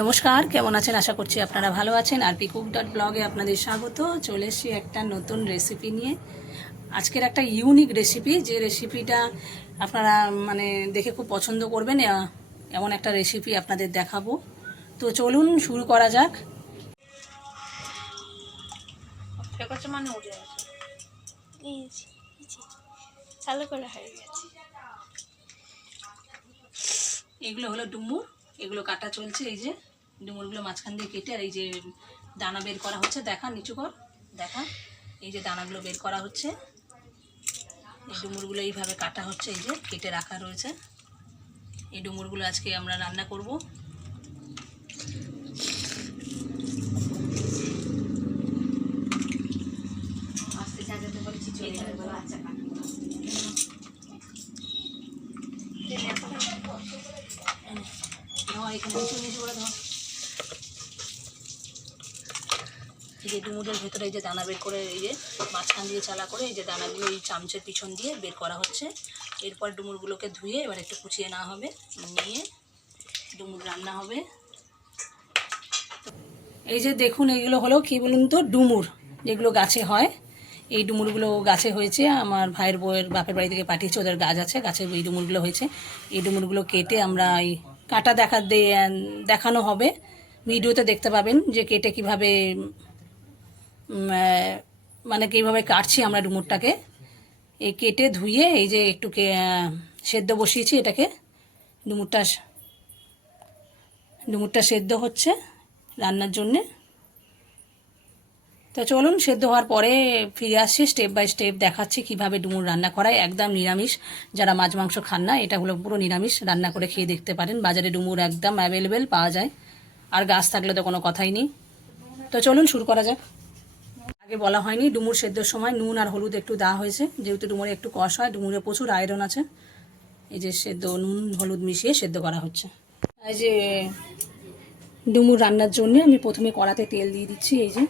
নমস্কার কেমন আছেন? আশা করছি আপনারা ভালো আছেন। আর কুক ডট ব্লগে আপনাদের স্বাগত। চলে এসেছি একটা নতুন রেসিপি নিয়ে। আজকের একটা ইউনিক রেসিপি যে রেসিপিটা আপনারা মানে দেখে খুব পছন্দ করবেন। এমন একটা রেসিপি আপনাদের দেখাবো। তো চলুন শুরু করা যাক। মানে হয়ে এগুলো হলো ডুমুর। এগুলো কাটা চলছে এই যে ডুমুরগুলো মাঝখান দিয়ে কেটে আর এই যে দানা বের করা হচ্ছে। দেখা নিচু কর দেখা। এই যে দানাগুলো বের করা হচ্ছে। এই ডুমুরগুলো এইভাবে কাটা হচ্ছে এই যে কেটে রাখা রয়েছে। এই ডুমুরগুলো আজকে আমরা রান্না করব। ধোয়া ধোয়া এই যে ডুমুরের ভেতরে এই যে দানা বের করে এই যে মাঝখান দিয়ে চালা করে এই যে দানাগুলো এই চামচের পিছন দিয়ে বের করা হচ্ছে এরপর ডুমুরগুলোকে ধুয়ে এবার একটু কুচিয়ে নেওয়া হবে নিয়ে ডুমুর রান্না হবে এই যে দেখুন, এইগুলো হলো কি বলুন তো, ডুমুর যেগুলো গাছে হয়। এই ডুমুরগুলো গাছে হয়েছে, আমার ভাইয়ের বউয়ের বাপের বাড়ি থেকে পাঠিয়েছে, ওদের গাছ আছে গাছের এই ডুমুরগুলো হয়েছে। এই ডুমুরগুলো কেটে আমরা এই কাটা দেখা দেখানো হবে। ভিডিওতে দেখতে পাবেন যে কেটে কীভাবে মানে কীভাবে কাটছি আমরা ডুমুরটাকে। এই কেটে ধুয়ে এই যে একটু সেদ্ধ বসিয়েছি এটাকে। ডুমুরটা ডুমুরটা সেদ্ধ হচ্ছে রান্নার জন্যে। তো চলুন, সেদ্ধ হওয়ার পরে ফিরে আসছি স্টেপ বাই স্টেপ দেখাচ্ছি কীভাবে ডুমুর রান্না করায়। একদম নিরামিষ। যারা মাছ মাংস খান না, এটা হলো পুরো নিরামিষ। রান্না করে খেয়ে দেখতে পারেন। বাজারে ডুমুর একদম অ্যাভেলেবেল পাওয়া যায়। আর গাছ থাকলে তো কোনো কথাই নেই। তো চলুন, শুরু করা যাক। আগে বলা হয়নি, ডুমুর সেদ্ধর সময় নুন আর হলুদ একটু দেওয়া হয়েছে। যেহেতু ডুমুরে একটু কষ হয়, ডুমুরে প্রচুর আয়রন আছে। এই যে সেদ্ধ নুন, হলুদ মিশিয়ে সেদ্ধ করা হচ্ছে। এই যে ডুমুর রান্নার জন্য আমি প্রথমে কড়াতে তেল দিয়ে দিচ্ছি, এই যে।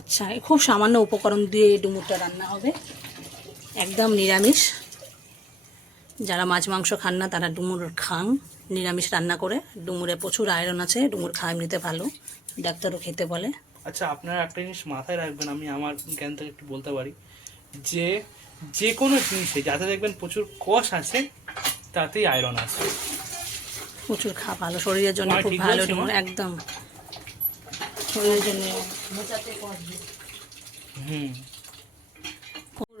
আচ্ছা খুব সামান্য উপকরণ দিয়ে এই ডুমুরটা রান্না হবে। একদম নিরামিষ। যারা মাছ মাংস খান না তারা ডুমুর খান। নিরামিষ রান্না করে। ডুমুরে প্রচুর আয়রন আছে ডুমুর খাওয়া এমনিতে ভালো। ডাক্তারও খেতে বলে। আচ্ছা আপনারা একটা জিনিস মাথায় রাখবেন আমি আমার জ্ঞান থেকে একটু বলতে পারি। যে যে কোনো জিনিসে যাতে দেখবেন প্রচুর কষ আছে তাতেই আয়রন আছে। প্রচুর খাওয়া ভালো শরীরের জন্য খুব ভালো ডুমুর একদম। হুম।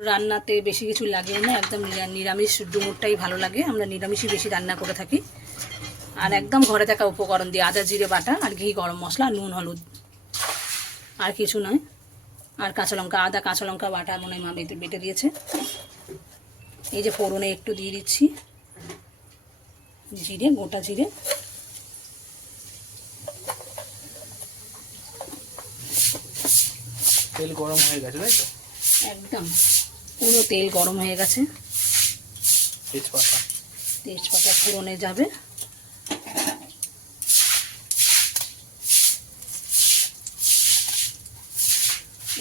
রান্নাতে বেশি কিছু লাগে না একদম নিরামিষ ডুমুরটাই ভালো লাগে। আমরা নিরামিষই বেশি রান্না করে থাকি। আর একদম ঘরে থাকা উপকরণ দিয়ে আদা জিরে বাটা আর ঘি গরম মশলা নুন হলুদ। আর কিছু নয়। আর কাঁচা লঙ্কা আদা কাঁচা লঙ্কা বাটা মনে হয় মা বেটে বেটে দিয়েছে। এই যে ফোড়নে একটু দিয়ে দিচ্ছি। জিরে গোটা জিরে। তেল গরম হয়ে গেছে তাই তো? একদম। পুরো তেল গরম হয়ে গেছে। তেজপাতা। তেজপাতা ফোড়নে যাবে।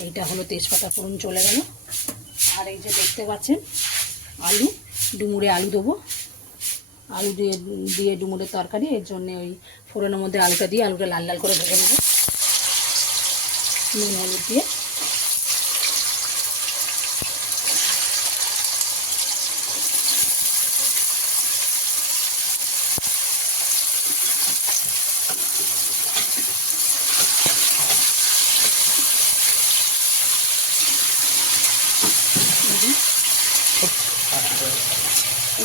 এইটা হলো তেজপাতা ফোড়ন চলে গেল। আর এই যে দেখতে পাচ্ছেন আলু ডুমুরে আলু দেবো। আলু দিয়ে দিয়ে ডুমুরের তরকারি এর জন্যে ওই ফোড়নের মধ্যে আলুটা দিয়ে আলুটা লাল লাল করে ভেজে নেব। নুন হলুদ দিয়ে।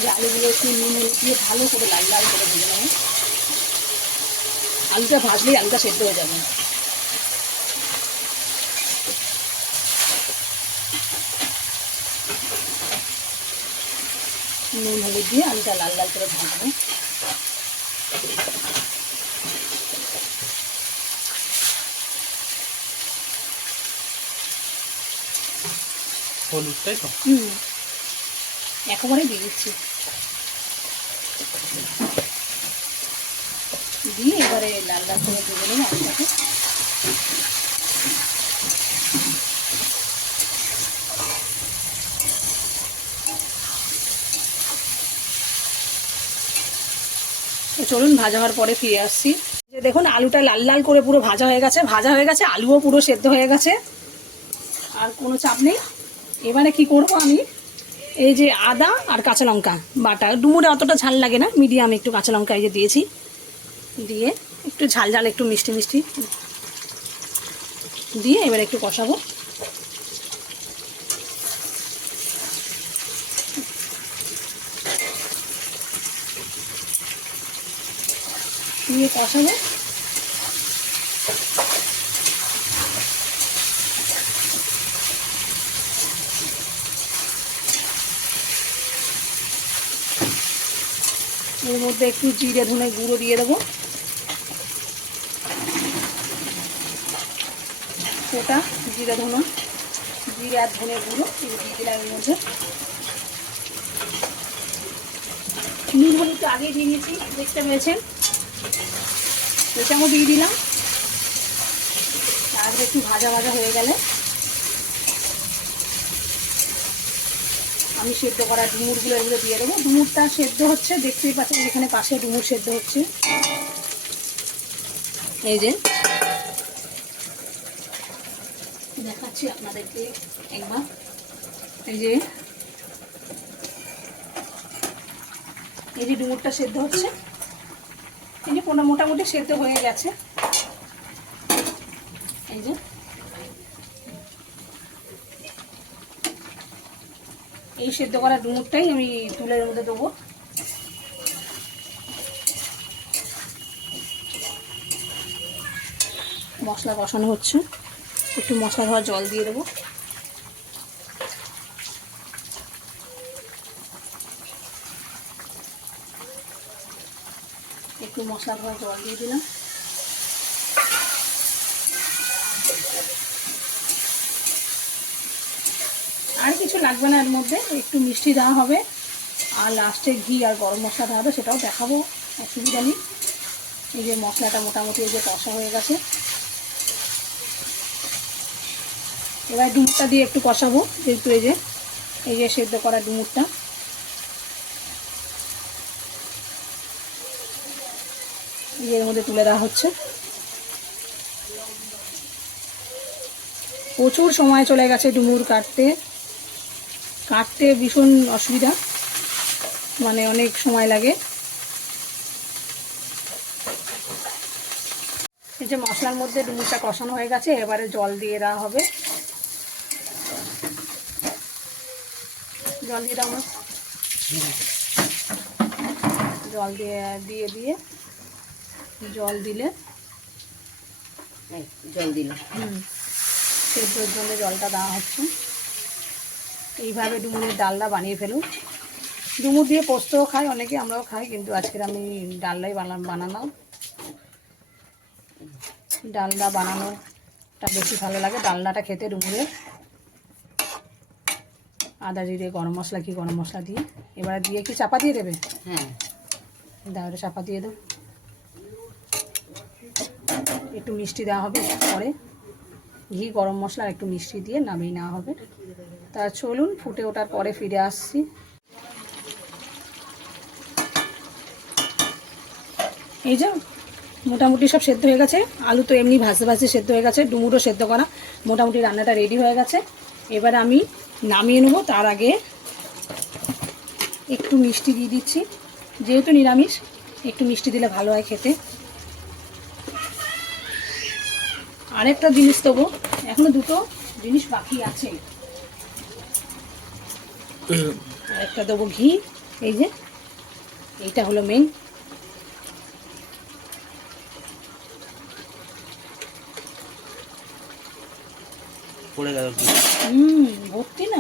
যে আলুগুলো একটু নুন হলুদ দিয়ে ভালো করে লাল লাল করে ভেজে নেব। আলুটা ভাজলেই আলুটা সেদ্ধ হয়ে যাবে। নুন হলুদ দিয়ে আলুটা লাল লাল করে ভাজবো। হলুদ তাই তো। হুম। একেবারে দিয়ে দিচ্ছি। দিয়ে এবারে লাল লাল করে দিয়ে দিলাম একসাথে। তো চলুন ভাজা হওয়ার পরে ফিরে আসছি। যে দেখুন, আলুটা লাল লাল করে পুরো ভাজা হয়ে গেছে, ভাজা হয়ে গেছে, আলুও পুরো সেদ্ধ হয়ে গেছে। আর কোনো চাপ নেই। এবারে কি করব আমি? এই যে আদা আর কাঁচা লঙ্কা বাটা। ডুমুরে অতটা ঝাল লাগে না, মিডিয়াম একটু কাঁচা লঙ্কা এই যে দিয়েছি। দিয়ে একটু ঝাল ঝাল, একটু মিষ্টি মিষ্টি। দিয়ে এবার একটু কষাবো। দিয়ে কষাবো। এর মধ্যে একটু জিরে ধনে গুঁড়ো দিয়ে দেবো। সেটা জিরে ধনে, জিরে আর ধনে গুঁড়ো দিয়ে দিলাম এর মধ্যে। নুন হলুদ তো আগেই দিয়ে দিয়েছি, দেখতে পেয়েছেন? এটাও দিয়ে দিলাম। তারপরে একটু ভাজা ভাজা হয়ে গেলে আমি সেদ্ধ করা ডুমুরগুলো এগুলো দিয়ে দেবো। ডুমুরটা সেদ্ধ হচ্ছে, দেখতেই পাচ্ছেন এখানে পাশে ডুমুর সেদ্ধ হচ্ছে। এই যে। দেখাচ্ছি আপনাদেরকে একবার। এই যে। এই যে ডুমুরটা সেদ্ধ হচ্ছে। এই যে মোটামুটি সেদ্ধ হয়ে গেছে। এই যে। এই সেদ্ধ করা ডুমুরটাই আমি তুলের মধ্যে দেবো। মশলা কষানো হচ্ছে। একটু মশলা ধোয়া জল দিয়ে দেবো। একটু মশলা ধোয়া জল দিয়ে দিলাম আর কিছু লাগবে না এর মধ্যে, একটু মিষ্টি দেওয়া হবে। আর লাস্টে ঘি আর গরম মশলা দেওয়া হবে, সেটাও দেখাবো, অসুবিধা নেই। এই যে মশলাটা মোটামুটি এই যে কষা হয়ে গেছে। এবার ডুমুরটা দিয়ে একটু কষাবো, যেহেতু এই যে এই যে সেদ্ধ করা ডুমুরটা এর মধ্যে তুলে দেওয়া হচ্ছে। প্রচুর সময় চলে গেছে ডুমুর কাটতে। কাটতে ভীষণ অসুবিধা। মানে অনেক সময় লাগে। এই যে মশলার মধ্যে ডুমুরটা কষানো হয়ে গেছে এবারে জল দিয়ে দেওয়া হবে। জল দিয়ে দাও জল দিয়ে দিয়ে দিয়ে জল দিলে। জল দিলাম। হুম। সেদ্ধর জন্য জলটা দেওয়া হচ্ছে। এইভাবে ডুমুরের ডালটা বানিয়ে ফেলুন। ডুমুর দিয়ে পোস্তও খাই অনেকে আমরাও খাই কিন্তু আজকের আমি ডালটাই বানাম বানালাম। ডালনা বানানোটা বেশি ভালো লাগে ডালনাটা খেতে ডুমুরের আদা জিরে গরম মশলা কি গরম মশলা দিয়ে। এবারে দিয়ে কি চাপা দিয়ে দেবে? হ্যাঁ। দাওটা চাপা দিয়ে দাও। একটু মিষ্টি দেওয়া হবে পরে। ঘি গরম মশলা আর একটু মিষ্টি দিয়ে নামিয়ে নেওয়া হবে। তা চলুন, ফুটে ওঠার পরে ফিরে আসছি। এই যে, মোটামুটি সব সেদ্ধ হয়ে গেছে। আলু তো এমনি ভাজতে ভাজতে সেদ্ধ হয়ে গেছে, ডুমুরও সেদ্ধ করা। মোটামুটি রান্নাটা রেডি হয়ে গেছে। এবার আমি নামিয়ে নেব, তার আগে একটু মিষ্টি দিয়ে দিচ্ছি। যেহেতু নিরামিষ, একটু মিষ্টি দিলে ভালো হয় খেতে। আরেকটা জিনিস দেবো, এখনও দুটো জিনিস বাকি আছে। আরেকটা দেবো ঘি এই যে এইটা হলো মেন পড়ে গেল হুম ভর্তি না?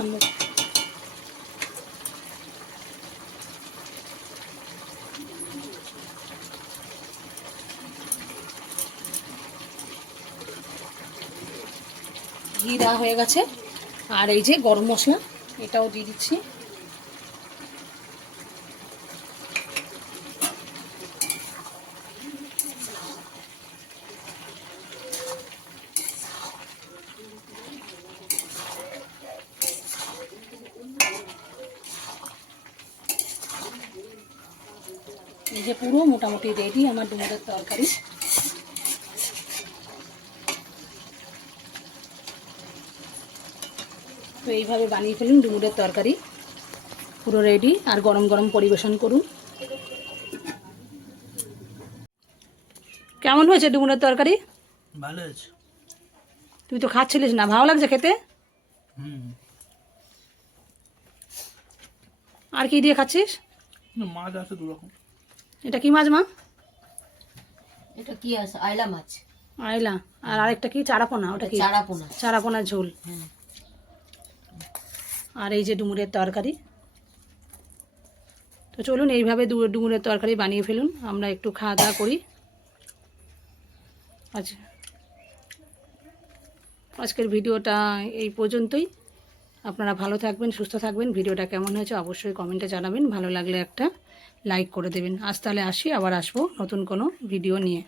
ঘি দেওয়া হয়ে গেছে। আর এই যে গরম মশলা। এটাও দিয়ে দিচ্ছি। এই যে পুরো মোটামুটি রেডি আমার ডুমুরের তরকারি। তো এইভাবে বানিয়ে ফেলুন ডুমুরের তরকারি। পুরো রেডি আর গরম গরম পরিবেশন করুন। কেমন হয়েছে ডুমুরের তরকারি? ভালো আছে তুই তো খাচ্ছিলিস না ভালো লাগছে খেতে? আর কি দিয়ে খাচ্ছিস? মাছ আছে দু রকম। এটা কি মাছ মা? এটা কি আছে? আইলা মাছ। আইলা আর আরেকটা কি? চারাপোনা ওটা কি? চারা পোনা চারাপোনা ঝোল। হ্যাঁ। আর এই যে ডুমুরের তরকারি। তো চলুন এইভাবে ডুমুরের তরকারি বানিয়ে ফেলুন। আমরা একটু খাওয়া দাওয়া করি। আচ্ছা। আজকের ভিডিওটা এই পর্যন্তই। আপনারা ভালো থাকবেন, সুস্থ থাকবেন। ভিডিওটা কেমন হয়েছে অবশ্যই কমেন্টে জানাবেন। ভালো লাগলে একটা লাইক করে দেবেন। আজ তাহলে আসি, আবার আসব নতুন কোনো ভিডিও নিয়ে।